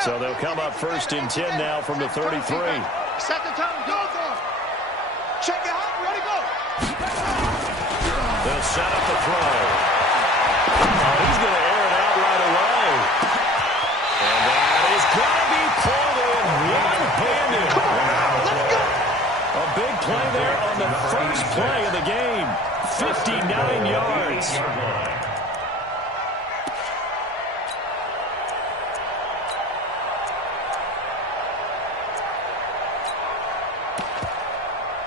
So they'll come up first and 10 now from the 33. Second time, go. Check it out, ready, go. They'll set up the throw. Oh, he's going to air it out right away. And that is going to be pulled in one-handed. Let's go. A big play there on the first play of the game. 59 yards.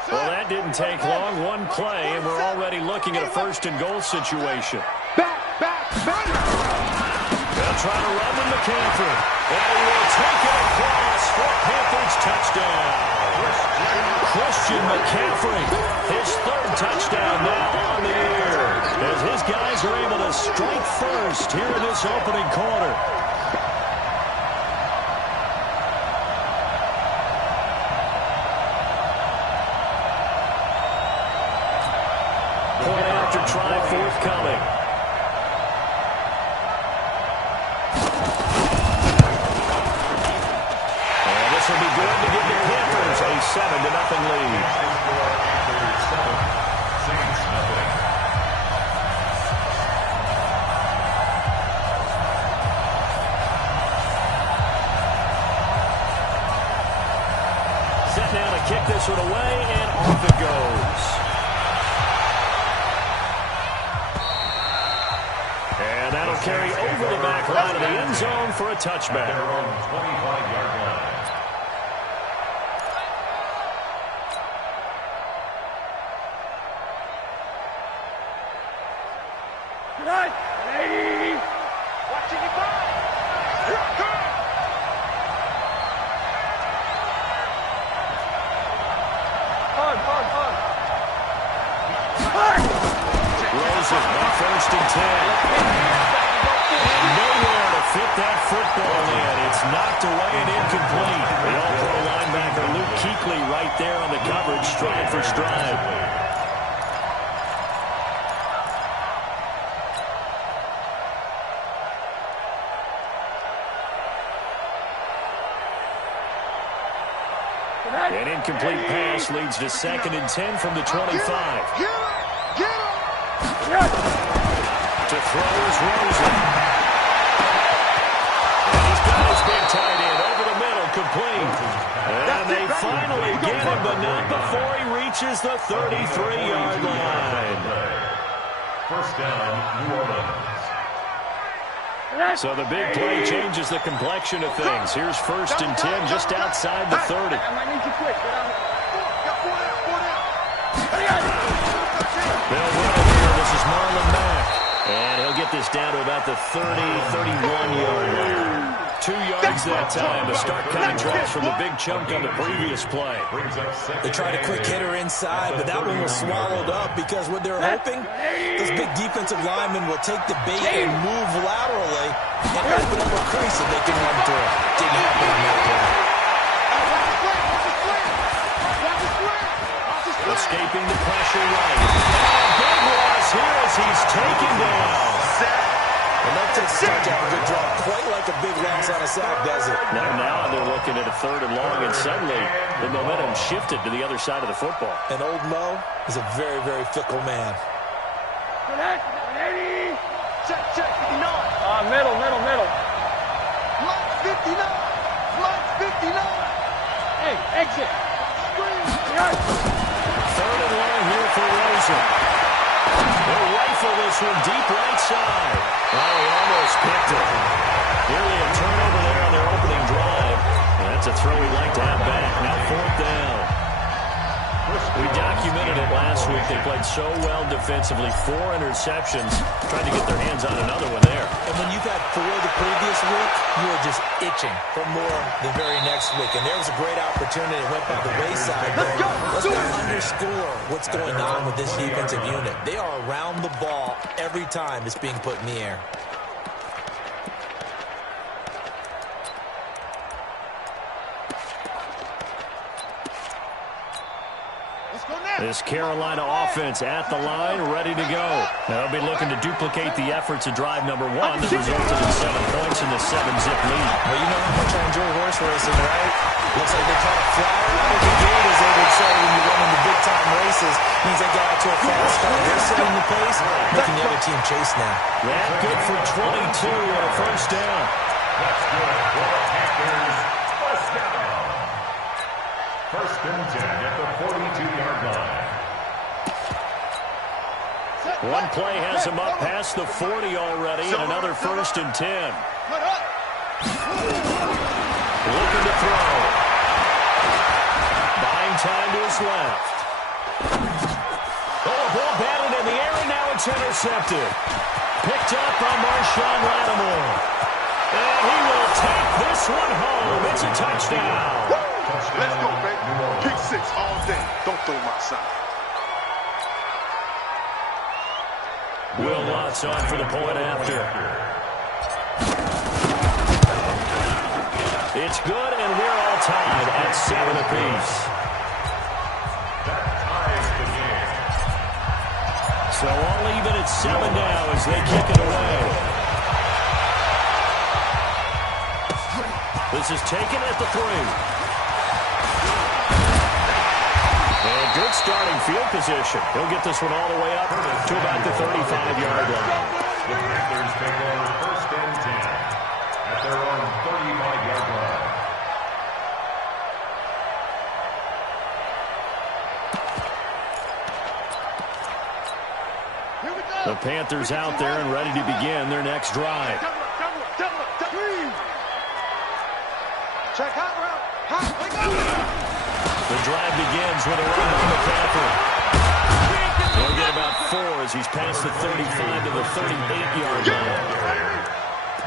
Well, that didn't take long. One play, and we're already looking at a first-and-goal situation. Back. They'll try to run with McCaffrey. And he will take it across for Panthers touchdown. Christian McCaffrey, his third touchdown now on the year, as his guys are able to strike first here in this opening quarter. Point after try forthcoming. And this will be good to give the Panthers a 7-0 lead. Set now to kick this one away, and off it goes. And that'll carry over the back line of the end zone for a touchback. 25-yard line. Good. Lady. Watching it go. Rosen on first and 10. And nowhere to fit that football in. It's knocked away and incomplete. The all-pro linebacker Luke Kuechly right there on the coverage, stride for stride. An incomplete pass leads to 2nd and 10 from the 25. Get him. To throw is Rosen. And he's got his big tight end over the middle, complete. And they finally get him, but not before he reaches the 33-yard line. First down, New Orleans. So the big play changes the complexion of things. Here's 1st and 10 just outside the 30. They'll run it here. This is Marlon Mack. And he'll get this down to about the 31-yard line. 2 yards that time. A stark contrast from the big chunk on the previous play. They tried a quick hitter inside, but that one was swallowed up because what they're hoping, this big defensive lineman will take the bait and move laterally and open up a crease that they can run through. Didn't happen on that play. Escaping the pressure right. And a big loss here as he's taken down. And that takes a touch out of a good draw. Quite like a big loss on a sack, does it? Now they're looking at a 3rd and long, and suddenly the momentum shifted to the other side of the football. And old Mo is a very, very fickle man. Check, 59. Middle. Mike 59. Hey, exit. 3rd and long here for Rosen. They'll rifle this one deep right side. Oh, he almost picked it. Nearly a turnover there on their opening drive. And that's a throw he'd like to have back. Now 4th down. We documented it last week. They played so well defensively. 4 interceptions. Trying to get their hands on another one there. And when you've had 4 the previous week, you are just itching for more the very next week. And there was a great opportunity. It went by the wayside. Let's not underscore what's going on with this defensive unit. They are around the ball every time it's being put in the air. This Carolina offense at the line, ready to go. They'll be looking to duplicate the efforts of drive number one that resulted in 7 points in the 7-zip lead. Well, you know how much I enjoy horse racing, right? Looks like they caught a flyer out of the gate, as they would say when you run into big-time races. Means they got out to a fast start. They're setting the pace, making the other team chase now. That good for 22 on a first down. That's good for the Panthers. First down. First and 10 at the 42-yard line. One play has him up past the 40 already, and another first and 10. Looking to throw. Buying time to his left. Oh, a ball batted in the air, and now it's intercepted. Picked up by Marshawn Lattimore. And he will take this one home. It's a touchdown. Let's go, baby. Pick 6 all day. Don't throw my side. Will Lutz on for the point after. It's good, and we're all tied at 7 apiece. That ties the game. So all even at 7 now as they kick it away. This is taken at the 3. And good starting field position. He'll get this one all the way up to about the 35-yard line. The Panthers take over first and 10 at their own 35-yard line. The Panthers out there and ready to begin their next drive. Check hot route. The drive begins with a run by McCaffrey. He'll get about 4 as he's past the 35 to the 38-yard line.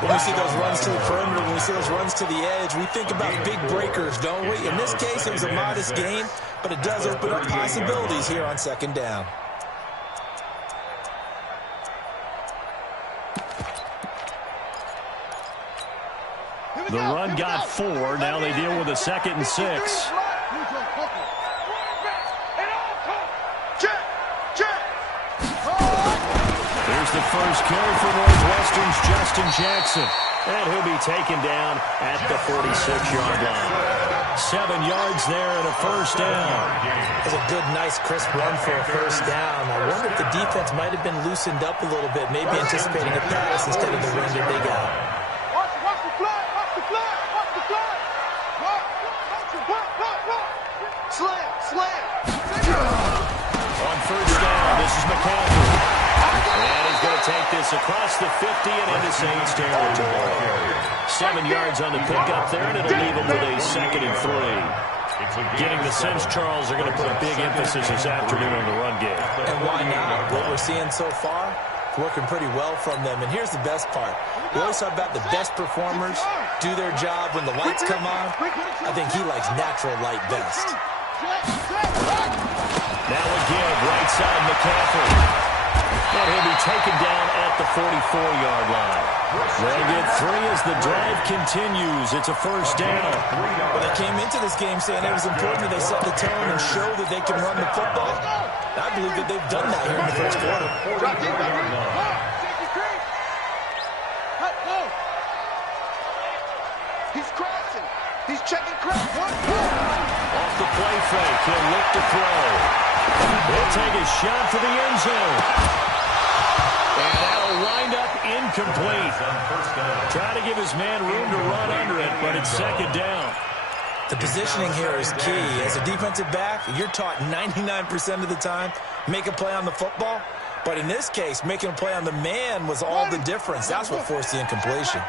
When we see those runs to the perimeter, when we see those runs to the edge, we think about big breakers, don't we? In this case, it was a modest gain, but it does open up possibilities here on second down. The run got 4. Now they deal with a 2nd and 6. Here's the first carry for Northwestern's Justin Jackson. And he'll be taken down at the 46-yard line. 7 yards there and a first down. That's a good, nice, crisp run for a first down. I wonder if the defense might have been loosened up a little bit, maybe anticipating a pass instead of the run that they got. Watch the flag. Watch the flag. Watch the flag. Slam. On first down, this is McCaffrey. And he's going to take this across the 50 and into Saints territory. 7 yards on the pickup there, and it'll leave him with a 2nd and 3. Getting the sense, Charles, are going to put a big emphasis this afternoon on the run game. And why not? What we're seeing so far, working pretty well from them. And here's the best part. We always talk about the best performers do their job when the lights come on. I think he likes natural light best. Now again, right side McCaffrey. And he'll be taken down at the 44-yard line. They'll get 3 as the drive continues. It's a first down. Well, they came into this game saying it was important that they set the tone and show that they can run the football. I believe that they've done that here in the first quarter. He's crossing. He's checking crack. Off the play fake, he'll look to throw. He'll take a shot for the end zone. And that'll wind up incomplete. Try to give his man room to run under it, but it's second down. The positioning here is key. As a defensive back, you're taught 99% of the time, make a play on the football. But in this case, making a play on the man was all the difference. That's what forced the incompletion.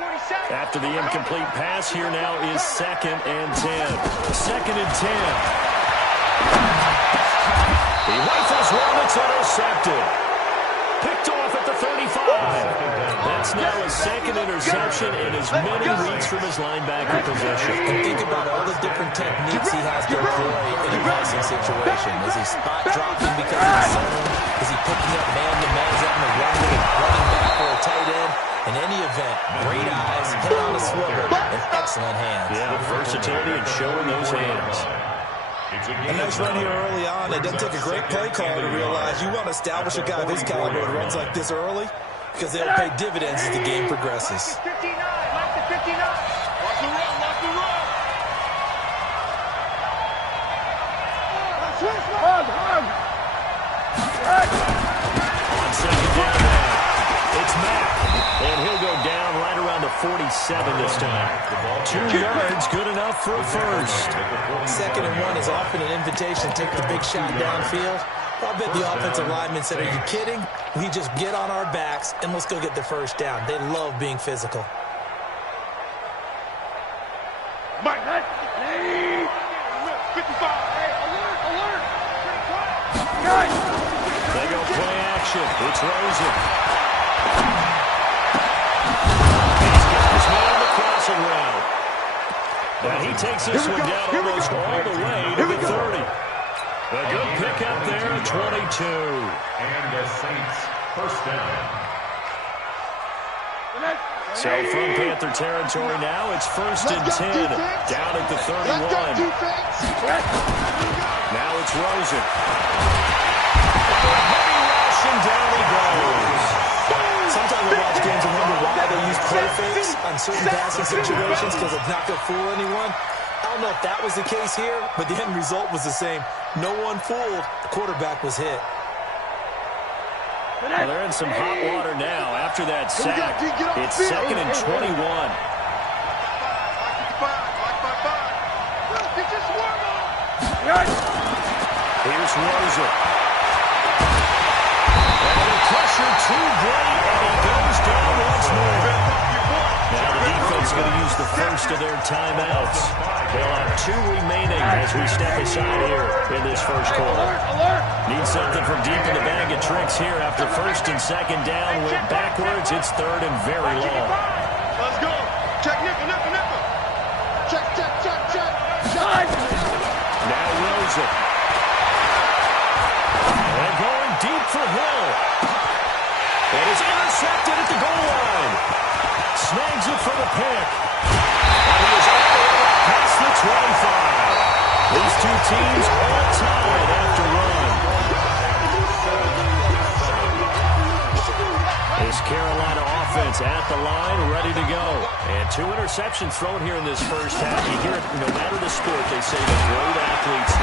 After the incomplete pass, here now is 2nd and 10. 2nd and 10. He rifles one that's intercepted. Picked off at the 35. That's now a 2nd interception and as many reads from his linebacker position. And think about all the different techniques he has to employ in a passing situation. Is he spot dropping because of the zone? Is he picking up man-to-man? Is he having to run with a running back or a tight end? In any event, great eyes, head on a swivel, and excellent hands. Yeah, versatility and showing those hands. A nice run here early on. It doesn't take a great play call to realize you want to establish a guy of his caliber who runs like this early because they'll pay dividends as the game progresses. 59, like the 59. Lock the run, lock the run. On second down now, it's Mack, and he'll go down right around the 47 this time. 2 yards, good enough for a first. 2nd and 1 is often an invitation to take the big shot downfield. I bet the offensive lineman said, are you kidding? We just get on our backs and let's go get the first down. They love being physical. Mike, 55. Hey, alert, alert. Guys. They go play action. It's Rosen. He's got his man on the crossing route. And he takes this one down almost all the way to the 30. A good pickup there, 22. And the Saints first down. So from Panther territory now, it's 1st and 10 down at the 31. Now it's Rosen. Heavy rush and down he goes. Sometimes I watch games and wonder why they use play fakes on certain passing situations because it's not going to fool anyone. I don't know if that was the case here, but the end result was the same. No one fooled. The quarterback was hit. Well, they're in some hot water now after that sack. It's 2nd and 21. Here's Rosen. And the pressure too great, and he goes down once more. Now the defense going to use the first of their timeouts. They'll have 2 remaining as we step aside here in this first quarter. Need something from deep in the bag of tricks here after 1st and 2nd down. Went backwards. It's 3rd and very long. Let's go. Check nickel, nickel, nickel. Check, check, check, check. Check. Now Rosen. And going deep for Hill. And is intercepted at the goal line. Snags it for the pick. And he is all the way past the 25. These two teams all tied after run. This Carolina offense at the line, ready to go. And 2 interceptions thrown here in this first half. You hear it, no matter the sport, they say that great athletes,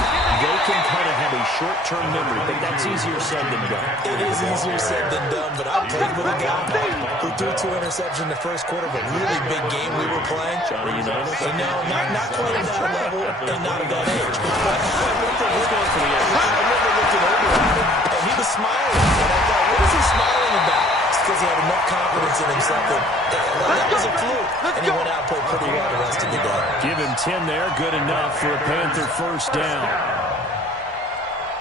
they can kind of have a short-term memory, but that's easier said than done. It is easier said than done, but I played with a guy who threw 2 interceptions in the first quarter of a really big game we were playing. Johnny Unitas? And no, not quite at that level and not at that age. But I remember looking over at him, and he was smiling. And I thought, what is he smiling about? It's because he had enough confidence in himself that was a fluke. And he went out and played pretty well the rest of the day. Give him 10 there, good enough for a Panther first down.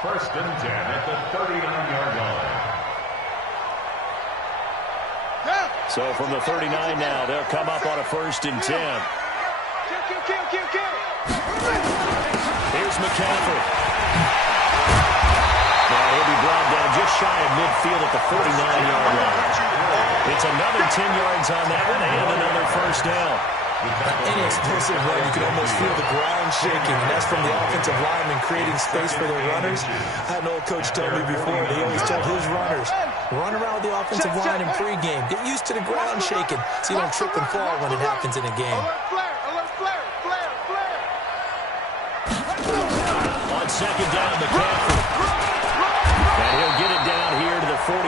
1st and 10 at the 39-yard line. So from the 39 now, they'll come up on a 1st and 10. Here's McCaffrey. Now he'll be brought down just shy of midfield at the 49-yard line. It's another 10 yards on that one and another first down. Any explosive run, you can almost feel the ground shaking, and that's from the offensive linemen creating space for their runners. I had an old coach tell me before, he always told his runners, run around the offensive line in pregame. Get used to the ground shaking so you don't trip and fall when it happens in a game. On second down, McCaffrey. And he'll get it down here to the 43.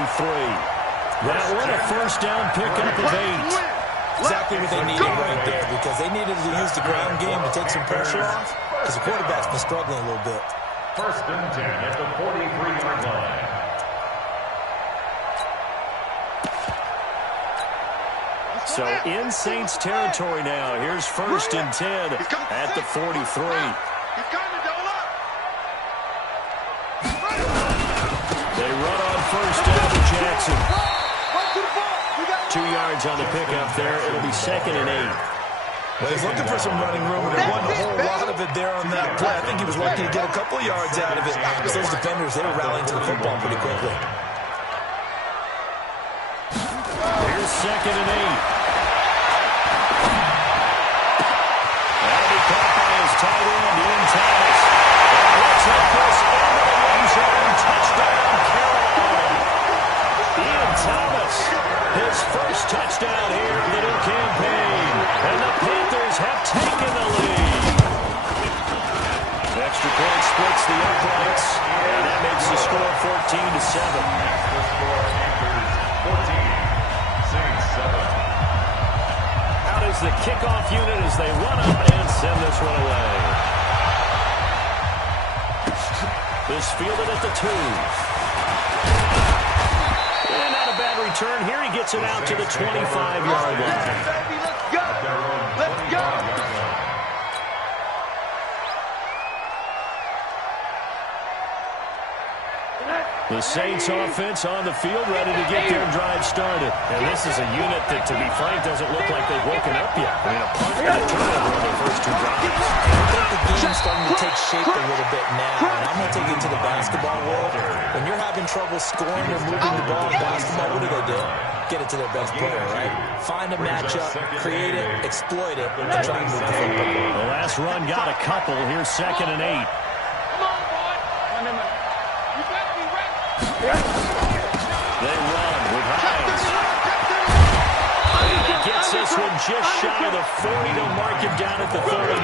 That one, a first down pickup of 8. Exactly what they needed right there, because they needed to use the ground game to take some pressure off, because the quarterback's been struggling a little bit. 1st and 10 at the 43-yard line. So in Saints territory now. Here's 1st and 10 at the 43. They run on first down to Jackson. 2 yards on the pickup there. It'll be 2nd and 8. Well, he's looking for some running room, and there wasn't a whole lot of it there on that play. I think he was lucky to get a couple of yards out of it, because those defenders, they were rallying to the football pretty quickly. Here's 2nd and 8. That'll be caught by his tight end, Ian Thomas. And Panthers have taken the lead. Extra point splits the uprights, and that makes the score 14-7. The score, Panthers 14, Saints 7. Out is the kickoff unit as they run up and send this one away. This fielded at the 2. And not a bad return. Here he gets it out to the 25-yard line. Let's go. Let's go. The Saints offense on the field, ready to get their drive started. And this is a unit that, to be frank, doesn't look like they've woken up yet. I mean, a punt and a turnover on their first 2 drives. I think the game's starting to take shape a little bit now, and I'm going to take it to the basketball world. When you're having trouble scoring or moving the ball in basketball, what do? Get it to their best player, right? Find a matchup, create it, exploit it, and try and move the football. The last run got a couple. Here's 2nd and 8. Come on, boy. You better be ready. They run with Hines. And he gets this one just shy of the 40. They'll mark him down at the 39.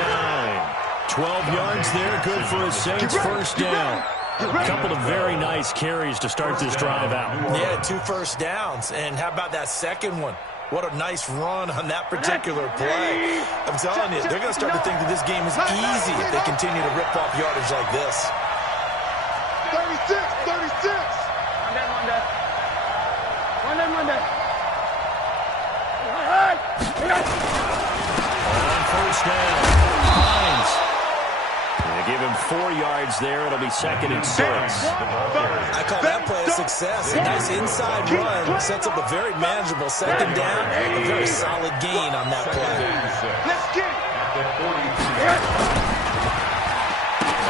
12 yards there, good for a Saints first down. A couple of very nice carries to start this drive out. Yeah, 2 first downs. And how about that second one? What a nice run on that particular play. I'm telling you, they're going to start to think that this game is easy if they continue to rip off yardage like this. 36. Monday. On first down, Hines. They give him 4 yards there. It'll be 2nd and 6. I call that play a success. A nice inside run sets up a very manageable 2nd down. A very solid gain on that play. Let's get it. At the 43.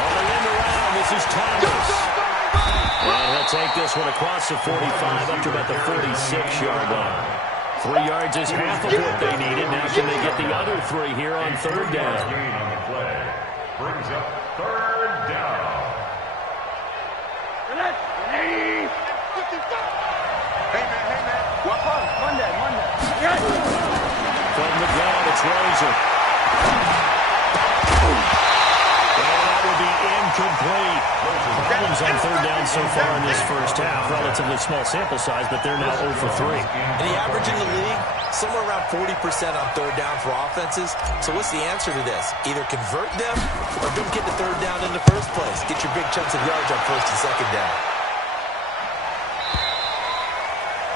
On the end around, this is Thomas. And he'll take this one across the 45 up to about the 46-yard line. 3 yards is half of what they needed. Now can they get the other 3 here on 3rd down? Gain on the play brings up 3rd down. Hey, man. What part? Monday. From the ground, it's Rosen. And that will be incomplete. Problems on 3rd down so far in this first half. Relatively small sample size, but they're now 0 for 3. And the average in the league, somewhere around 40% on 3rd down for offenses. So what's the answer to this? Either convert them or don't get the 3rd down in the first place. Get your big chunks of yards on 1st and 2nd down.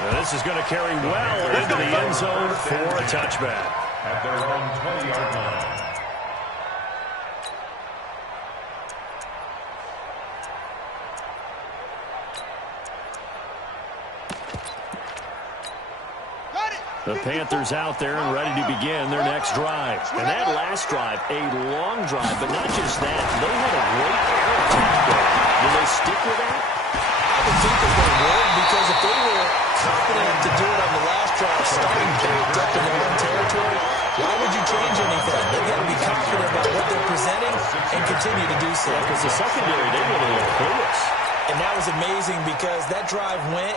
And this is going to carry well into the end zone for a touchback. At their own 20-yard line. The Panthers out there and ready to begin their next drive. And that last drive, a long drive, but not just that. They had a great air attack going. Will they stick with that? I would think that they would, because if they were confident enough to do it on the last drive, starting back up in their own territory, why would you change anything? They've got to be confident about what they're presenting and continue to do so. Because the secondary, they really look clueless. And that was amazing because that drive went,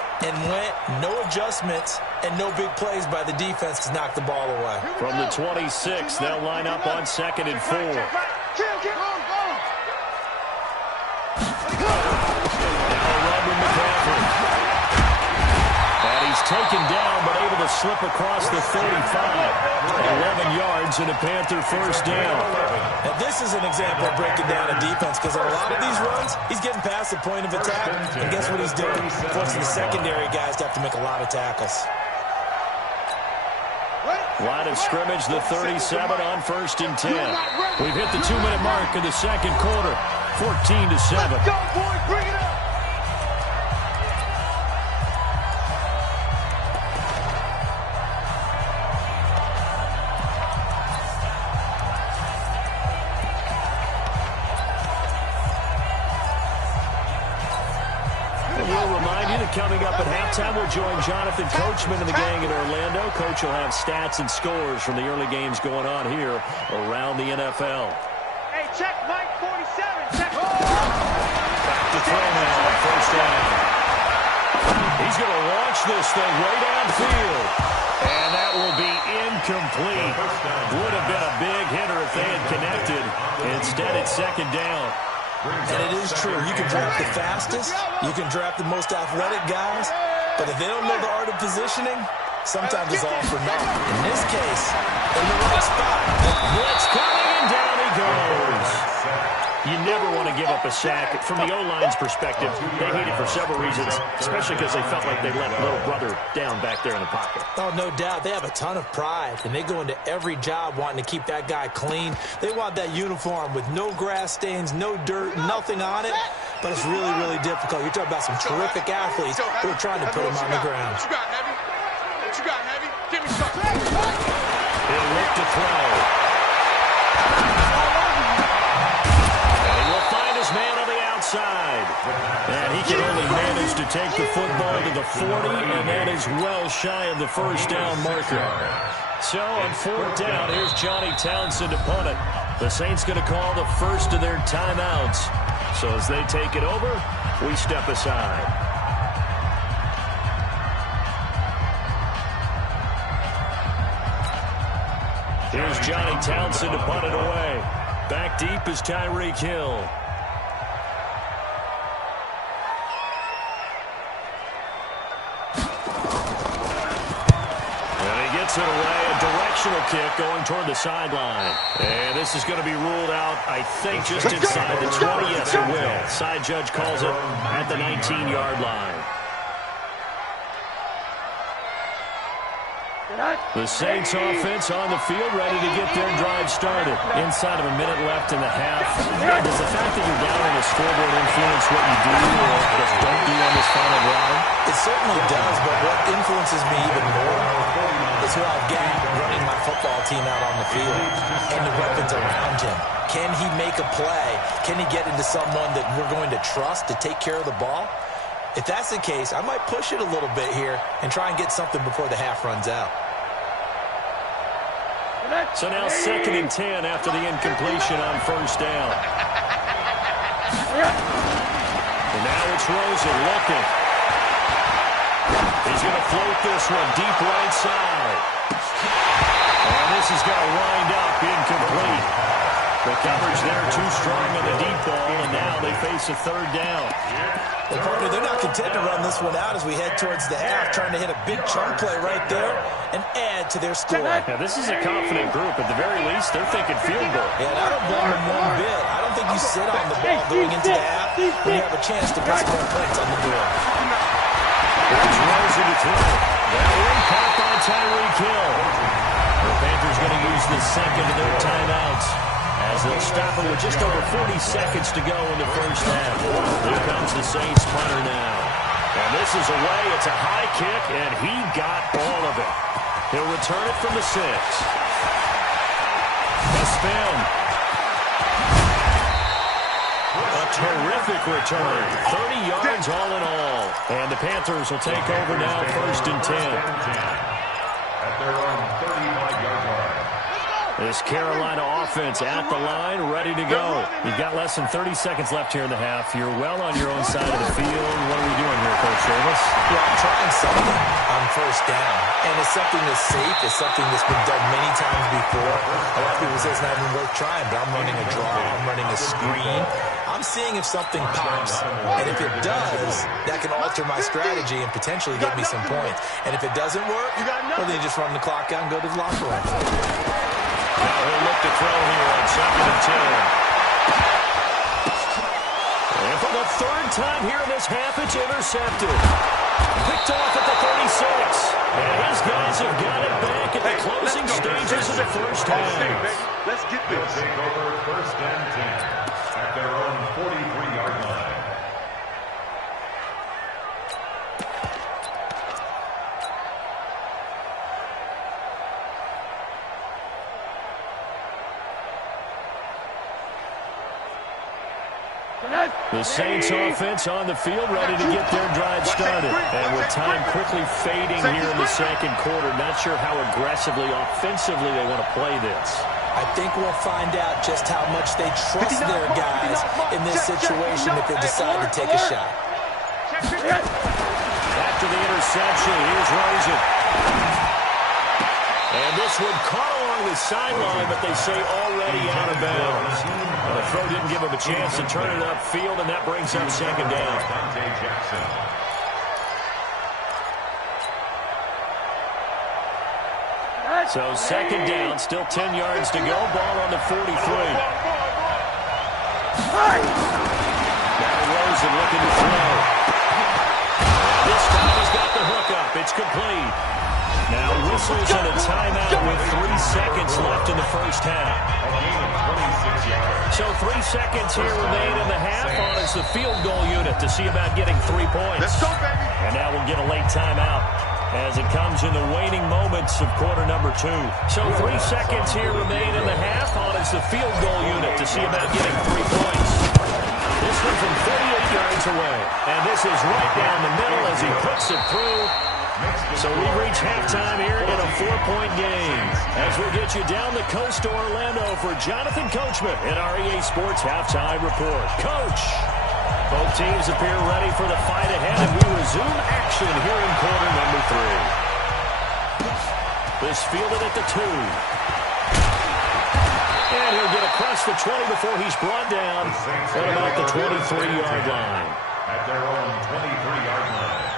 no adjustments, and no big plays by the defense to knock the ball away. From the 26, they'll line up on 2nd and 4. Now a run with McCaffrey. And he's taken down, but able to slip across the 35. 11 yards and a Panther first down. Now this is an example of breaking down a defense, because on a lot of these runs, he's getting past the point of attack, and guess what he's doing? Forcing the secondary guys to have to make a lot of tackles. Line of scrimmage, the 37 on 1st and 10. We've hit the 2-minute mark of the second quarter. 14-7. Go, boy, bring it up. We'll remind you that coming up at halftime, we'll join Jonathan Coachman and the gang in Orlando. Coach will have stats and scores from the early games going on here around the NFL. Hey, check Mike 47. Check. Back to throw now on 1st down. He's going to launch this thing way downfield. And that that will be incomplete. Would have been a big hitter if they had connected. Instead, it's second down. And it is true. You can draft the fastest. You can draft the most athletic guys. But if they don't know the art of positioning, sometimes it's all for naught. In this case, in the right spot. Blitz coming, and down he goes. You never want to give up a sack. From the O-line's perspective, they hate it for several reasons, especially because they felt like they let little brother down back there in the pocket. Oh, no doubt. They have a ton of pride, and they go into every job wanting to keep that guy clean. They want that uniform with no grass stains, no dirt, nothing on it. But it's really, really difficult. You're talking about some terrific athletes who are trying to put him on the ground. What you got, Heavy? What you got, Heavy? Give me something. He'll look to throw. Man on the outside. And he can only manage to take the football to the 40, and that is well shy of the first down marker. So on fourth down, here's Johnny Townsend to punt it. The Saints going to call the first of their timeouts. So as they take it over, we step aside. Here's Johnny Townsend to punt it away. Back deep is Tyreek Hill. It away, a directional kick going toward the sideline. And this is going to be ruled out, I think, just inside the 20. Yes, it will. Side judge calls it at the 19-yard line. The Saints offense on the field, ready to get their drive started. Inside of a minute left in the half. Does the fact that you're down on the scoreboard influence what you do or just don't do on this final drive? It certainly does, but what influences me even more is who I've got running my football team out on the field and the weapons around him. Can he make a play? Can he get into someone that we're going to trust to take care of the ball? If that's the case, I might push it a little bit here and try and get something before the half runs out. So now 2nd and 10 after the incompletion on first down. And now it's Rosen looking. He's going to float this one deep right side. And this is going to wind up incomplete. The coverage there too strong on the deep ball, and now they face a third down. Well, partner, they're not content to run this one out as we head towards the half, trying to hit a big chunk play right there and add to their score. Now, this is a confident group. At the very least, they're thinking field goal. Yeah, and I don't blame them one bit. I don't think you sit on the ball going into the half when you have a chance to put some more points on the board. There's Rosen to throw. That one caught by Tyreek Hill. The Panthers going to use the second of their timeouts as they'll stop it with just over 40 seconds to go in the first half. Here comes the Saints punter now. And this is away. It's a high kick, and he got all of it. He'll return it from the 6. A spin. A terrific return. 30 yards all in all. And the Panthers will take over now, 1st and 10. At their own 35-yard line. This Carolina offense at the line, ready to go. You've got less than 30 seconds left here in the half. You're well on your own side of the field. What are we doing here, Coach Davis? Well, I'm trying something on first down. And it's something that's safe. It's something that's been done many times before. A lot of people say it's not even worth trying, but I'm running a draw. I'm running a screen. I'm seeing if something pops. And if it does, that can alter my strategy and potentially get me some points. And if it doesn't work, well, then you just run the clock out and go to the locker room. Now he'll look to throw here on 2nd and 10. And for the third time here in this half, it's intercepted. Picked off at the 36. And his guys have got it back at the closing stages of the first half. Let's get this. They'll take over 1st and 10 at their own 43-yard line. The Saints offense on the field, ready to get their drive started. And with time quickly fading here in the second quarter, not sure how aggressively, offensively they want to play this. I think we'll find out just how much they trust their guys in this situation if they decide to take a shot. After the interception, here's Rosen. And this one caught along the sideline, but they say already out of bounds. And the throw didn't give him a chance to turn it upfield, and that brings up second down. So second down, still 10 yards to go. Ball on the 43. Now Rosen looking to throw. And this time he's got the hook up. It's complete. Now whistles and a timeout with 3 seconds left in the first half. So 3 seconds here remain in the half on as the field goal unit to see about getting 3 points. Let's go, baby. And now we'll get a late timeout as it comes in the waning moments of quarter number 2. So 3 seconds here remain in the half on as the field goal unit to see about getting 3 points. This one from 38 yards away. And this is right down the middle as he puts it through. So we've reached halftime here in a 4-point game. As we get you down the coast to Orlando for Jonathan Coachman in our EA Sports Halftime Report. Coach! Both teams appear ready for the fight ahead, and we resume action here in quarter number 3. This fielded at the 2. And he'll get across the 20 before he's brought down at about the 23-yard line. At their own 23-yard line.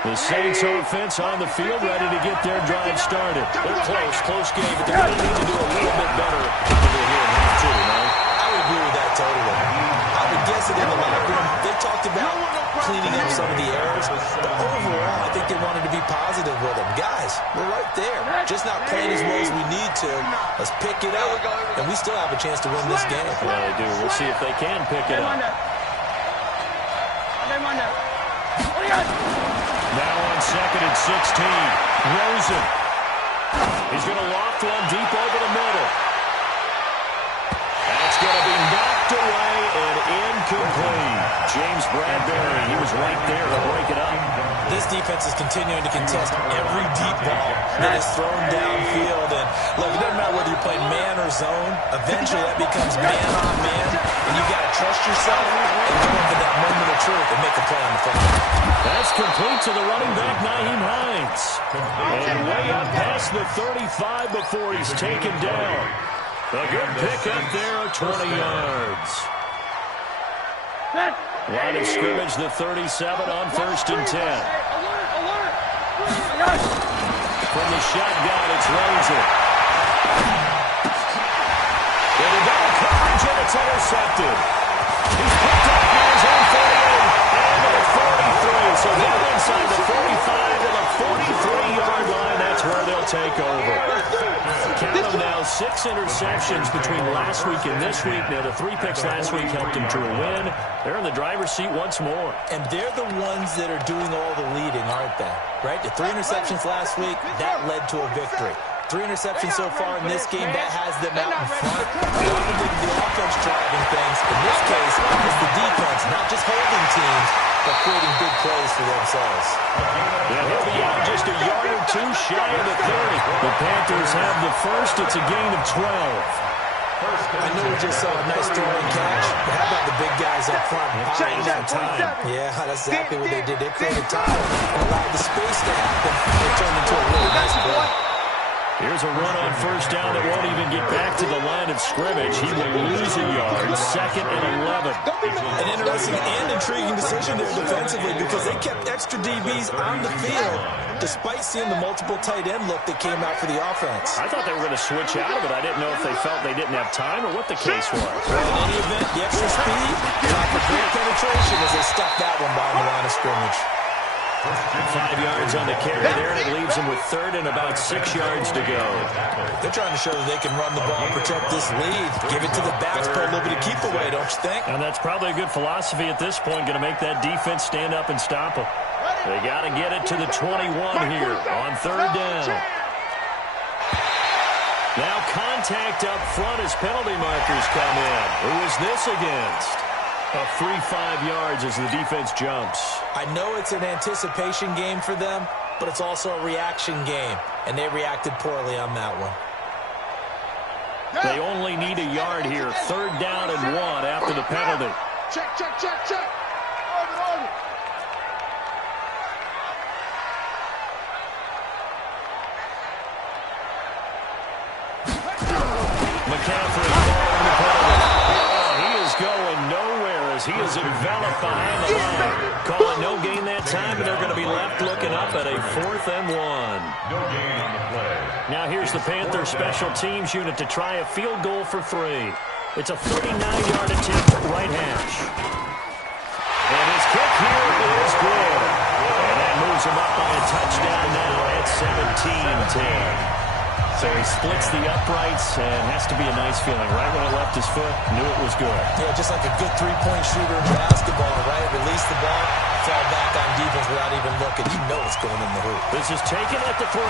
The Saints offense on the field, ready to get their drive started. They're close game, but they're going to need to do a little bit better here in half 2, man. I would agree with that totally. I would guess that in the locker room, they talked about cleaning up some of the errors, but overall, I think they wanted to be positive with them. Guys, we're right there. Just not playing as well as we need to. Let's pick it up, and we still have a chance to win this game. Yeah, they do. We'll see if they can pick it up. Now on second and 16. Rosen. He's going to loft one deep over the middle. That's going to be knocked away and incomplete. James Bradbury, he was right there to break it up. This defense is continuing to contest every deep ball that is thrown downfield. And look, it doesn't matter whether you're playing man or zone. Eventually, that becomes man on man. And you got to trust yourself and go into that moment of truth and make a play on the football. That's complete to the running back, Nyheim Hines. And way up past the 35 before he's taken down. A good pickup there of 20 yards. Line of scrimmage, the 37 on 1st and 10. From the shotgun, it's Rosen. With a double coverage, and it's intercepted. He's picked up near his own 48 and to the 43. So down inside the 45 to the 43-yard line. That's where they'll take over. Count them now, 6 interceptions between last week and this week. Now, the 3 picks last week helped them to a win. They're in the driver's seat once more. And they're the ones that are doing all the leading, aren't they? Right? The 3 interceptions last week, that led to a victory. 3 interceptions so far in this game, that has them out in front. The offense driving things. In this case, it's the defense, not just holding teams, but creating big plays for themselves. Yeah, he'll be out just a yard or 2 shy of the 30. The Panthers have the first. It's a gain of 12. I know we just saw a nice throwing catch, but how about the big guys up front buying that time? Yeah, that's exactly what they did. They created time and allowed the space to happen. It turned into a really nice play. Here's a run on 1st down that won't even get back to the line of scrimmage. He will lose a yard. 2nd and 11. An interesting and intriguing decision there defensively because they kept extra DBs on the field despite seeing the multiple tight end look that came out for the offense. I thought they were going to switch out of it. I didn't know if they felt they didn't have time or what the case was. Well, in any event, the extra speed allowed for great penetration as they stuck that one by the line of scrimmage. 5 yards on the carry there, and it leaves them with 3rd and about 6 yards to go. They're trying to show that they can run the ball and protect this lead. Give it to the backs, put a little bit of keep away, don't you think? And that's probably a good philosophy at this point, going to make that defense stand up and stop them. They got to get it to the 21 here on 3rd down. Now contact up front as penalty markers come in. Who is this against? A free 5 yards as the defense jumps. I know it's an anticipation game for them, but it's also a reaction game, and they reacted poorly on that one. They only need a yard here. 3rd down and 1 after the penalty. Check. McCaffrey following the penalty. Oh, he is going nowhere as he is enveloped behind the line. Calling no gain that time, and they're going to be left looking up at a 4th and 1. No gain on the play. Now here's the Panthers special teams unit to try a field goal for 3. It's a 39-yard attempt right hash. And his kick here is good. And that moves him up by a touchdown now at 17-10. So he splits the uprights and has to be a nice feeling. Right when it left his foot, knew it was good. Yeah, just like a good three-point shooter in basketball, right? Release the ball, fall back on defense without even looking. You know it's going in the hoop. This is taken at the 3.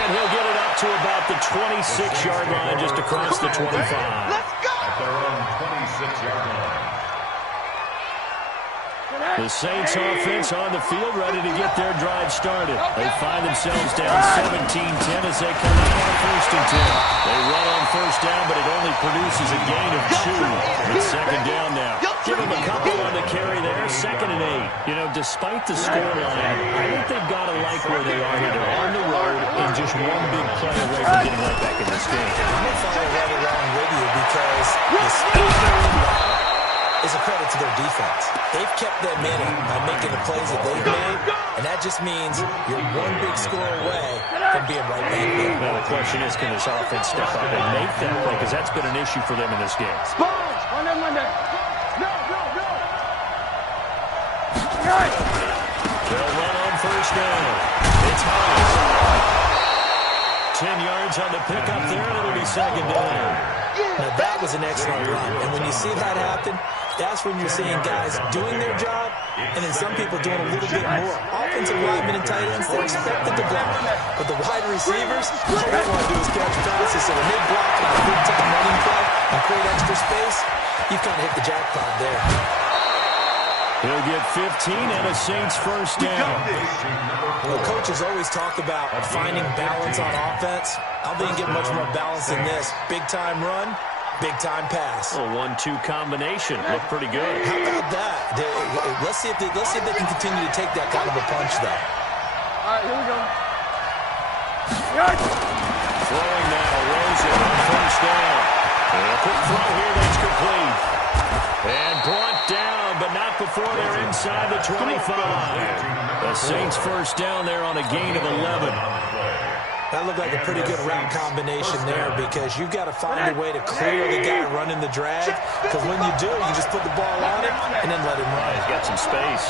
And he'll get it up to about the 26-yard line, just across the 25. Let's go! At their own 26-yard line. The Saints offense on the field, ready to get their drive started. They find themselves down 17-10 as they come out on 1st and 10. They run on 1st down, but it only produces a gain of 2. It's 2nd down now. Give them a couple on the carry there, 2nd and 8. You know, despite the scoreline, I think they've got to like where they are here. They're on the road and just one big play away from getting right back in this game. I'm going to follow right along with you because the speed they're in now is a credit to their defense. They've kept them in it by making the plays that they've made, and that just means you're one big score away from being right back there. Now the question is, can this offense step up and make that play? Because that's been an issue for them in this game. Sponge! Monday. No! They'll run on 1st down. It's Hines. 10 yards on the pickup there, and it'll be 2nd down. Now, that was an excellent run. And when you see that happen, that's when you're seeing guys doing their job and then some people doing a little bit more. Offensive linemen and tight ends, they're expected to block. But the wide receivers, all they want to do is catch passes. So when they block on a big-time running play and create extra space, you've kind of hit the jackpot there. He'll get 15 and a Saints 1st down. Well, coaches always talk about finding balance on offense. I don't think you get much more balance than this. Big-time run, big-time pass. A 1-2 combination. Looked pretty good. How about that? Let's see if they can continue to take that kind of a punch, though. All right, here we go. Throwing now, Rosen on 1st down. And a quick throw here that's complete. And brought down, but not before they're inside the 25. The Saints 1st down there on a gain of 11. That looked like a pretty good route combination there because you've got to find a way to clear the guy running the drag. Because when you do, you just put the ball on him and then let him run. He's got some space.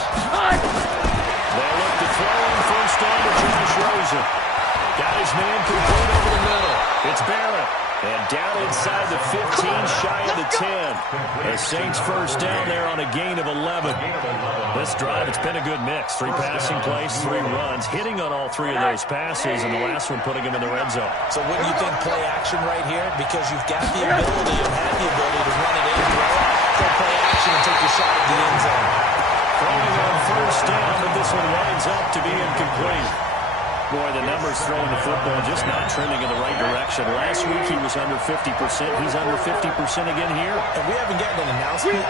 They look to throw in 1st down to Josh Rosen. Got his man complete over the middle. It's Barrett. And down inside the 15, shy of the 10. The Saints 1st down there on a gain of 11. This drive, it's been a good mix. 3 passing plays, 3 runs, hitting on all 3 of those passes, and the last one putting him in the red zone. So wouldn't you think play action right here? Because you've got the ability and had the ability to run it in and throw it. Go play action and take your shot at the end zone. Throwing on 1st down, but this one winds up to be incomplete. Boy, the numbers throwing the football just not trending in the right direction. Last week he was under 50%. He's under 50% again here. And we haven't gotten an announcement,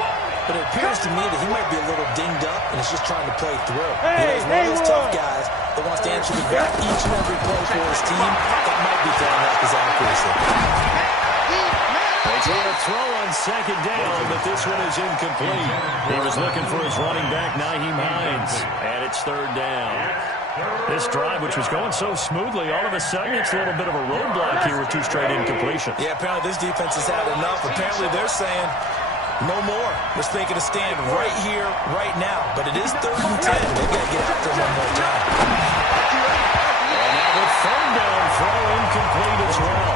but it appears to me that he might be a little dinged up and is just trying to play through. He's one of those tough guys that wants to answer the bell each and every play for his team. That might be throwing off his accuracy. They try to throw on 2nd down, but this one is incomplete. He was looking for his running back, Nyheim Hines, and it's 3rd down. This drive, which was going so smoothly, all of a sudden it's a little bit of a roadblock here with 2 straight incompletions. Yeah, apparently this defense has had enough. Apparently they're saying no more. We're taking a stand right here, right now. But it is 3rd and 10. They've got to get out there one more time. And now the 3rd down throw incomplete as well.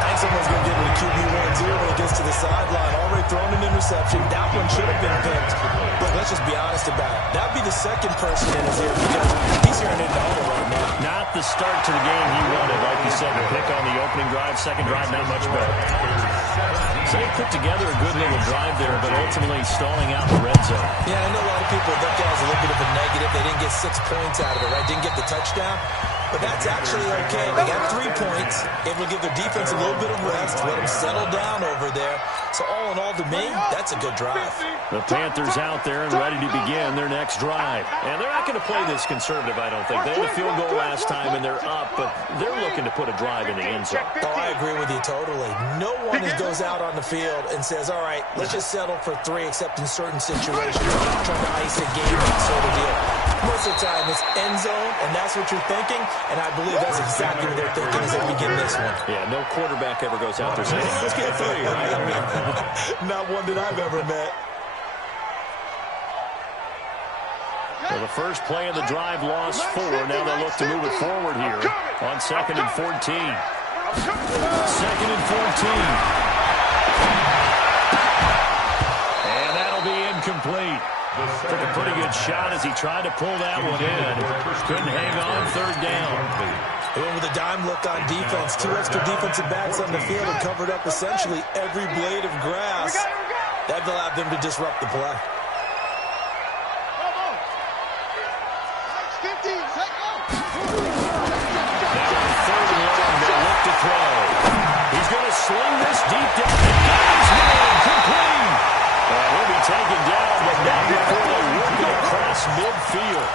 I think someone's going to get into QB1-0 when it gets to the sideline. Already thrown an interception. That one should have been picked. But let's just be honest about it. That would be the 2nd person in his ear because he's hearing it all right now. Not the start to the game he wanted. Like you said, the pick on the opening drive, 2nd drive, not much better. So they put together a good little drive there, but ultimately stalling out the red zone. Yeah, I know a lot of people look at it as a little bit of a negative. They didn't get 6 points out of it, right? Didn't get the touchdown. but that's actually okay. They got 3 points, able to give their defense a little bit of rest, let them settle down over there. So all in all, to me, that's a good drive. The Panthers out there and ready to begin their next drive. And they're not going to play this conservative, I don't think. They had a field goal last time, and they're up, but they're looking to put a drive in the end zone. Oh, I agree with you totally. No one goes out on the field and says, all right, let's just settle for 3, except in certain situations, trying to ice a game, that sort of deal. Most of the time, it's end zone, and that's what you're thinking, and I believe that's exactly what they're thinking as they begin this one. Yeah, no quarterback ever goes out there saying, hey, let's get 3, right? I mean, not one that I've ever met. So the first play of the drive lost 4. Now they look to move it forward here on 2nd and 14. 2nd and 14. And that'll be incomplete. Took a pretty good shot as he tried to pull that one in. Couldn't hang on 3rd down. They went with a dime look on defense. 2 extra defensive backs on the field and covered up essentially every blade of grass. That allowed them to disrupt the play. He's going to sling this deep down. He's man, complete. And he'll be taken down, but not before they work it across midfield.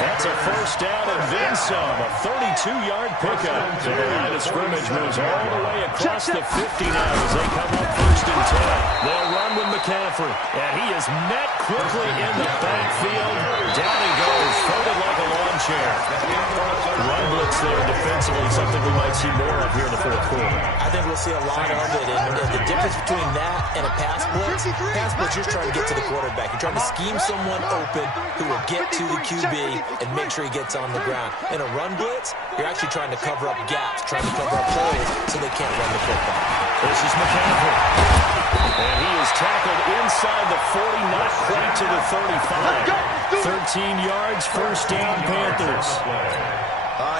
That's a first down and then some. A 32-yard pickup. So the line of scrimmage moves all the way across the 50 now as they come up 1st and 10. They'll run with McCaffrey. And he is met quickly in the backfield. Down he goes, folded like a lawn chair. Run blitz there defensively, something we might see more of here in the 4th quarter. I think we'll see a lot of it. And the difference between that and a pass blitz, you're trying to get to the quarterback. You're trying to scheme someone open who will get to the QB and make sure he gets on the ground. In a run blitz, you're actually trying to cover up gaps, trying to cover up holes so they can't run the football. This is McCaffrey. And he is tackled inside the 40, not quite to the 35. 13 yards, first down, Panthers.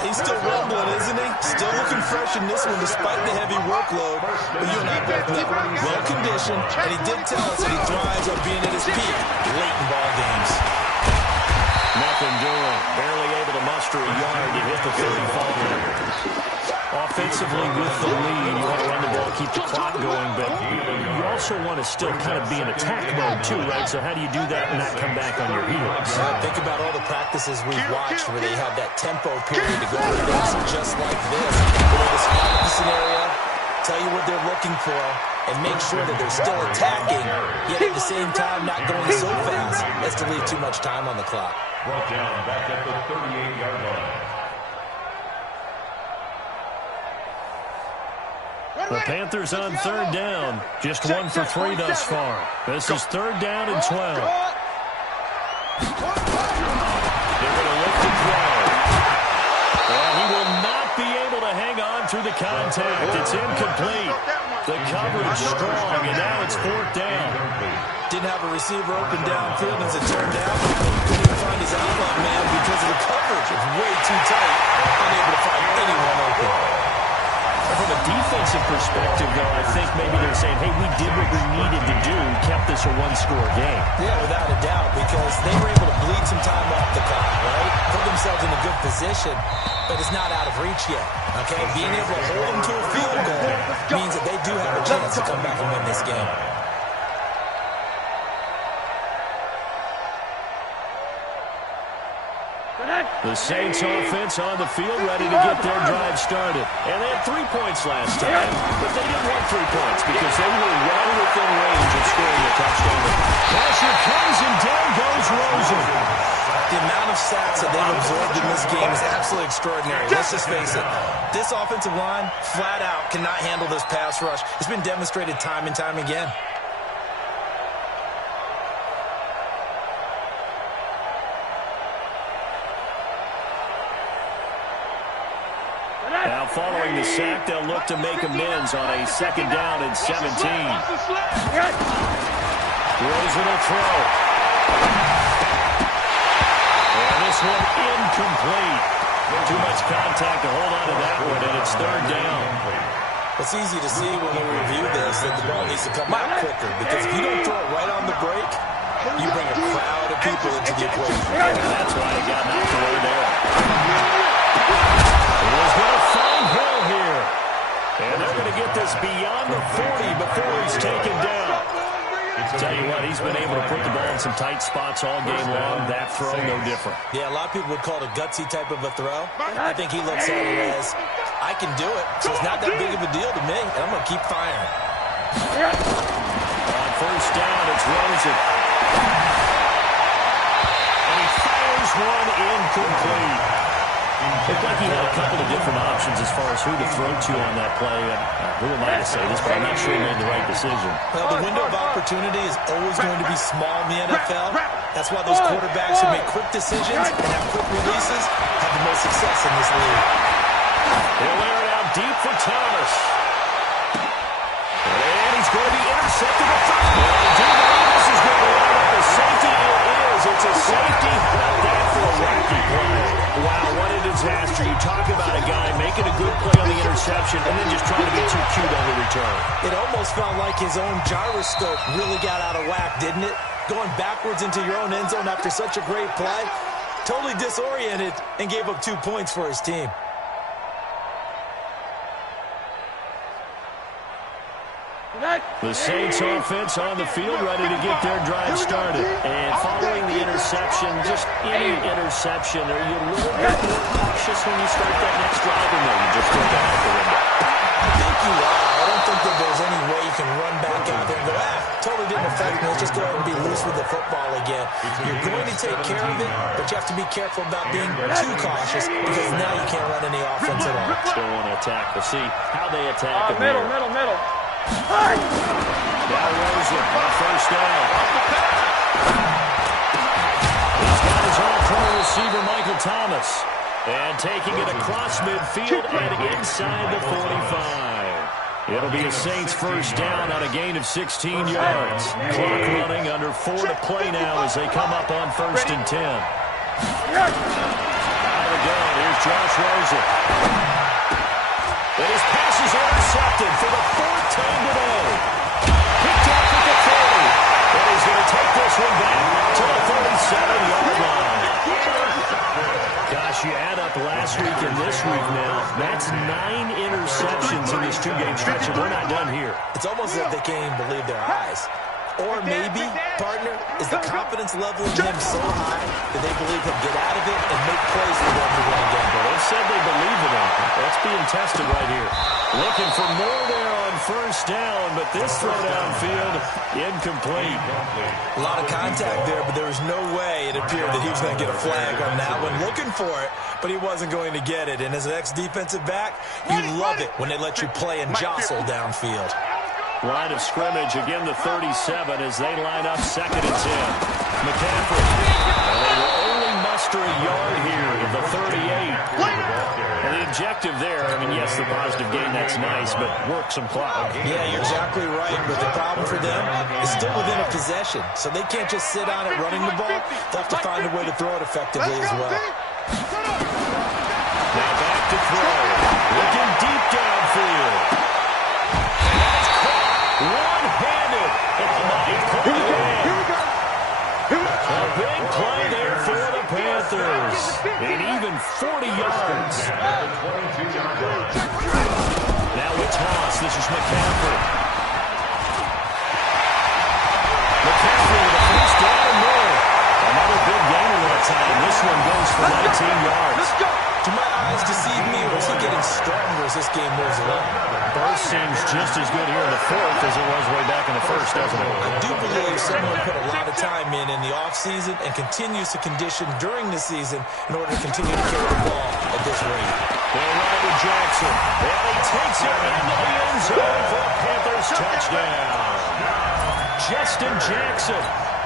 He's still rumbling, isn't he? Still looking fresh in this one despite the heavy workload. But you and I both know, well-conditioned, and he did tell us that he thrives on being at his peak late in ball games. Nothing doing. Barely able to muster a yard to hit the 35. Offensively with the lead, you want to run the ball, keep the clock going, but you also want to still kind of be in attack mode too, right? So how do you do that and not come back on your heels? Think about all the practices we've watched where they have that tempo period to go with things just like this. Where they describe the scenario, tell you what they're looking for, and make sure that they're still attacking, yet at the same time not going so fast as to leave too much time on the clock. Brought down back at the 38-yard line. The Panthers on 3rd down. Just 1 for 3 thus far. This is 3rd down and 12. They're going to look to throw. Well, he will not be able to hang on through the contact. It's incomplete. The coverage strong, and now it's 4th down. Didn't have a receiver open downfield as it turned out. Couldn't even find his outlet man because of the coverage. It's way too tight. Unable to find anyone open. From a defensive perspective, though, I think maybe they're saying, hey, we did what we needed to do, kept this a 1-score game. Yeah, without a doubt, because they were able to bleed some time off the clock, right? Put themselves in a good position, but it's not out of reach yet, okay? Being able to hold them to a field goal means that they do have a chance to come back and win this game. The Saints offense on the field, ready to get their drive started. And they had 3 points last time, but they didn't want 3 points because they were right within range of scoring a touchdown. Pressure comes, and down goes Rosen. The amount of sacks that they've absorbed in this game is absolutely extraordinary. Let's just face it. This offensive line, flat out, cannot handle this pass rush. It's been demonstrated time and time again. Now following the sack, they'll look to make amends on a 2nd down and 17. Rosen will throw. And this one incomplete. Too much contact to hold on to that one, and it's 3rd down. It's easy to see when we review this that the ball needs to come out quicker, because if you don't throw it right on the break, you bring a crowd of people into the equation. And that's why he got knocked away there. is beyond the 40 before he's taken down. Tell you what, he's been able to put the ball in some tight spots all game long. That throw, no different. Yeah, a lot of people would call it a gutsy type of a throw. I think he looks at it as, I can do it, so it's not that big of a deal to me, and I'm going to keep firing. On first down, it's Rosen. And he fires one incomplete. Looked like he had a couple of different options as far as who to throw to on that play. Who am I to say this, but I'm not sure he made the right decision. Well, the window of opportunity is always going to be small in the NFL. That's why those quarterbacks who make quick decisions and have quick releases have the most success in this league. They'll air it out deep for Thomas. And he's going to be intercepted at first. Well, I do believe this is going to line up a safety. It is. It's a safety. Not that for a wacky play. Wow, what a disaster. You talk about a guy making a good play on the interception and then just trying to be too cute on the return. It almost felt like his own gyroscope really got out of whack, didn't it? Going backwards into your own end zone after such a great play. Totally disoriented and gave up 2 points for his team. The Saints offense on the field, ready to get their drive started. And following the interception, just any interception, are you a little bit more cautious when you start that next drive, or no, you just throw that out the window? I think you are. I don't think that there's any way you can run back out there and go, totally didn't affect me. Let's just go ahead and be loose with the football again. You're going to take care of it, but you have to be careful about being too cautious because now you can't run any offense at all. Still want to attack. We'll see how they attack him Middle. Now Rosen on first down. He's got his all-pro receiver, Michael Thomas. And taking it across midfield and inside the 45. It'll be a Saints first down on a gain of 16 yards. Clock running, under 4 to play now as they come up on 1st and 10. Out of the gun, here's Josh Rosen. And his pass is intercepted for the 4th time today. Picked off at the 30. And he's going to take this one back to the 37-yard line. Gosh, you add up last week and this week now. That's 9 interceptions in this 2-game stretch, and we're not done here. It's almost as if they can't even believe their eyes. Or maybe, partner, is the confidence level in him so high that they believe he'll get out of it and make plays for them to win again. Well, they said they believe in him. That's being tested right here. Looking for more there on first down, but this throw downfield, incomplete. A lot of contact there, but there was no way it appeared that he was going to get a flag on that one. Looking for it, but he wasn't going to get it. And as an ex-defensive back, you love it when they let you play and jostle downfield. Line of scrimmage, again the 37 as they line up 2nd and 10. McCaffrey. And they will only muster a yard here to the 38. And the objective there, I mean, yes, the positive gain, that's nice, but work some clock. Yeah, you're exactly right. But the problem for them is still within a possession. So they can't just sit on it running the ball. They'll have to find a way to throw it effectively as well. Now back to throw. Looking deep downfield. One-handed. A big play there for the Panthers. And even 40 yards. Now a toss. This is McCaffrey. McCaffrey with a first down and more. Another big gainer that time. This one goes for 19 yards. Let's go. Do my eyes deceive me, or is he getting stronger as this game moves along? Burst seems just as good here in the 4th as it was way back in the 1st, doesn't it? I do believe someone put a lot of time in the offseason and continues to condition during the season in order to continue to carry the ball at this rate. They'll ride with Jackson. And he takes it into the end zone for a Panthers touchdown. Justin Jackson,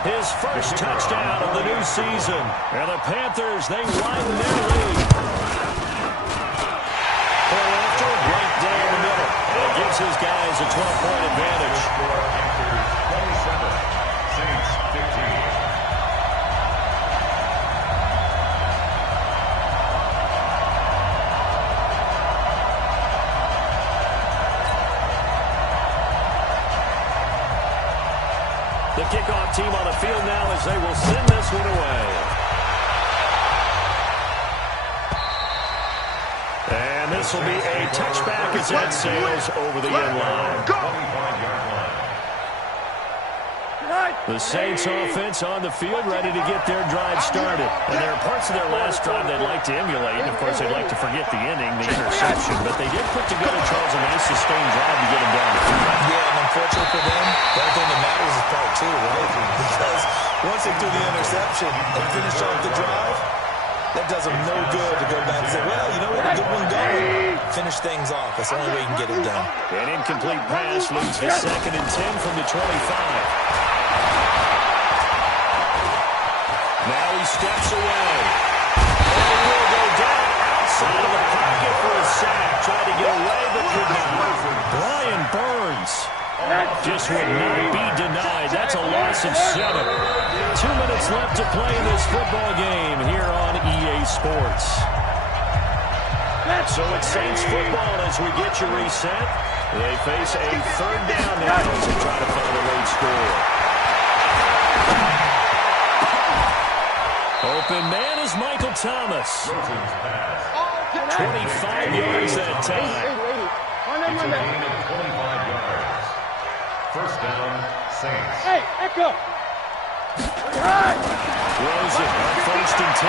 his first touchdown of the new season. And the Panthers, they widen their lead. Right down the middle. And it gives his guys a 12-point advantage. 27, Saints 15. The kickoff team on the field now as they will send this one away. And this will be a touchback as that sails over the end line. 25-yard line. The Saints offense on the field, ready to get their drive started. And there are parts of their last drive they'd like to emulate. And, of course, they'd like to forget the inning, the interception. But they did put together, Charles, a nice sustained drive to get them down the field. Yeah, and unfortunately for them, the only thing that matters is part two, right? Because once they do the interception and finish off the drive, that does them no good to go back and say, well, you know, we had a good one going. Finish things off. That's the only way you can get it done. An incomplete pass leads to 2nd and 10 from the 25. Now he steps away. And he will go down outside of the pocket for a sack. Tried to get away, but could not. Brian Burns just would not be denied. That's a loss of 7. 2 minutes left to play in this football game here on EA Sports. So it's Saints football as we get you reset. They face a 3rd down now to try to find a late score. Open man is Michael Thomas. 25 yards that time. It's a gain of 25 yards. First down, Saints. Hey, Echo. Rosen on 1st and 10.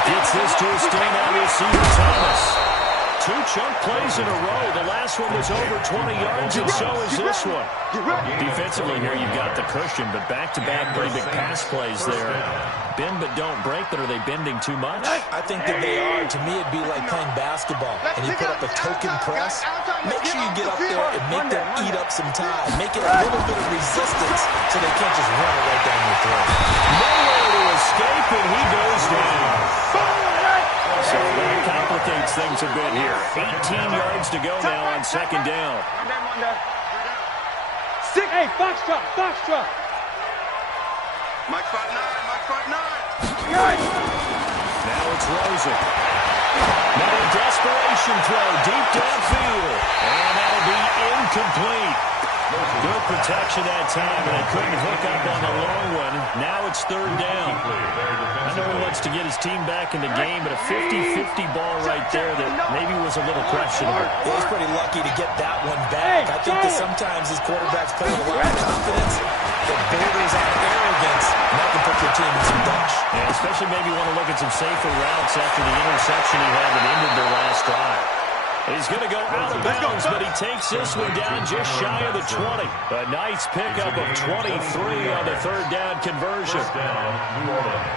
Gets this to a standout receiver, Thomas. 2 chunk plays in a row. The last one was over 20 yards, and so is this one. Defensively here, you've got the cushion, but back-to-back pretty big pass plays there. Bend but don't break, but are they bending too much? I think that they are. To me, it'd be like playing basketball, and you put up a token press. Make sure you get up there and make them eat up some time. Make it a little bit of resistance so they can't just run it right down your throat. Nowhere to escape, and he goes down. So that complicates things a bit here. 18 yards to go now on 2nd down. Hey, Foxtrot, Foxtrot. Mike spot 9. Now it's Rosen. Now a desperation throw deep downfield. And that'll be incomplete. Good protection that time, and they couldn't hook up on the long one. Now it's 3rd down. I know he wants to get his team back in the game, but a 50-50 ball right there that maybe was a little questionable. Yeah, he's pretty lucky to get that one back. I think that sometimes his quarterbacks play with a lot of confidence that borders on arrogance, and that can put your team in some bunch. Yeah, especially maybe want to look at some safer routes after the interception he had that ended their last drive. He's going to go out of bounds, but he takes this one down just shy of the 20. A nice pickup of 23 on the 3rd down conversion. First down, New Orleans.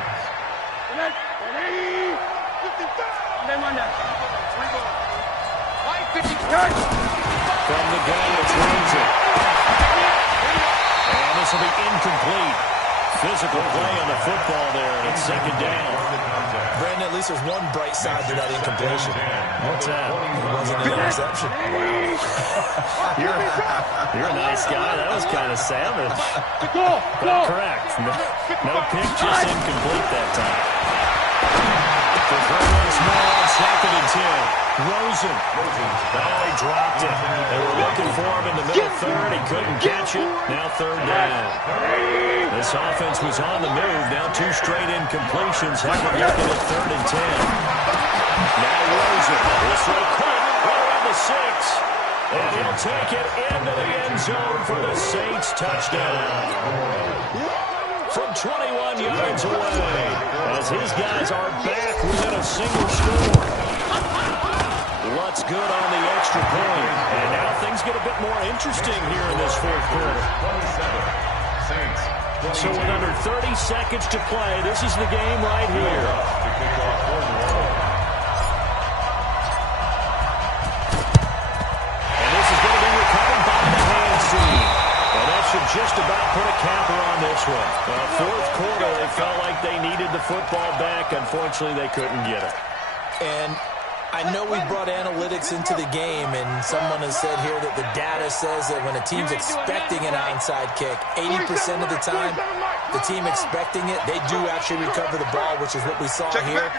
From the gun, it's Rosen. And this will be incomplete. Physical play on the football there, and it's 2nd down. Brandon, at least there's one bright side to that incompletion. What's that? It wasn't an interception. Wow. You're a nice guy. That was kind of savage. But correct. No pick, just incomplete that time. For once more on 2nd and 10. Rosen. Oh, he dropped it. They were looking for him in the middle 3rd. He couldn't catch it. Now 3rd down. This offense was on the move. Now 2 straight incompletions. Heckler looking at 3rd and 10. Now Rosen. This will cut right around the 6. And he'll take it into the end zone for the Saints touchdown. From 21 yards away, as his guys are back within a single score. Lutz good on the extra point. And now things get a bit more interesting here in this 4th quarter. 27. Saints. So with under 30 seconds to play, this is the game right here. And this is going to be recovered by the hands team. And that should just about put a capper on this one. 4th quarter, they felt like they needed the football back. Unfortunately, they couldn't get it. And I know we brought analytics into the game, and someone has said here that the data says that when a team's expecting an onside kick, 80% of the time, the team expecting it, they do actually recover the ball, which is what we saw here.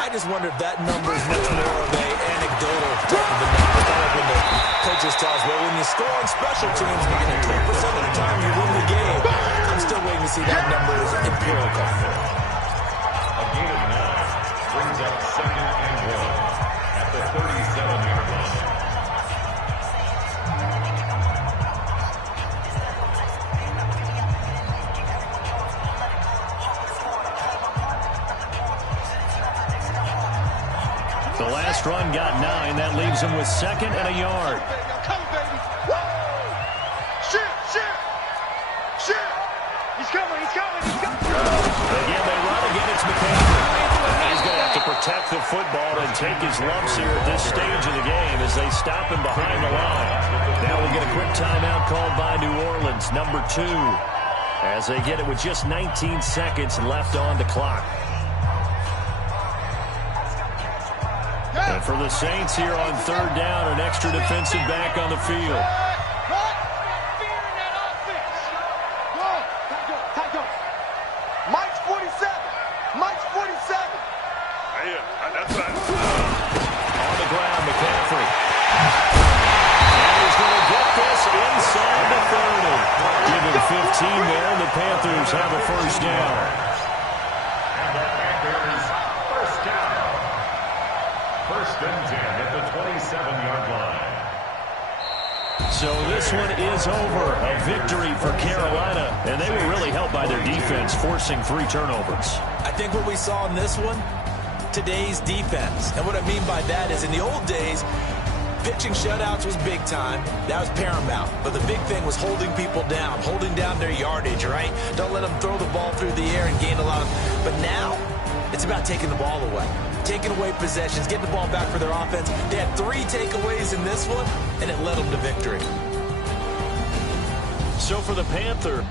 I just wonder if that number is much more of an anecdotal type of a number. Kind of when the coaches tell us, well, when you score on special teams, 92% of the time you win the game. I'm still waiting to see that number is empirical. A gain of 9 brings up 2nd and 1. at the 37-yard line. The last run got 9. That leaves him with 2nd and a yard. Come, baby. Woo! Shit, shit, shit. He's coming, he's coming, he's coming. Again, they run again. It's McCaffrey. He's going to have to protect the football and take his lumps here at this stage of the game as they stop him behind the line. Now we'll get a quick timeout called by New Orleans, number 2, as they get it with just 19 seconds left on the clock. And for the Saints here on 3rd down, an extra defensive back on the field. Mike's 47. Mike's 47. That's right. On the ground, McCaffrey. And he's going to get this inside the 30. Give him 15 there, and the Panthers have a first down. And the Panthers first down. 1st and 10 at the 27-yard line. So this one is over. A victory for Carolina, and they were really helped by their defense, forcing 3 turnovers. I think what we saw in this one, today's defense. And what I mean by that is in the old days, pitching shutouts was big time. That was paramount. But the big thing was holding people down, holding down their yardage, right? Don't let them throw the ball through the air and gain a lot of... But now, it's about taking the ball away. Taking away possessions, getting the ball back for their offense. They had 3 takeaways in this one, and it led them to victory. So for the Panther,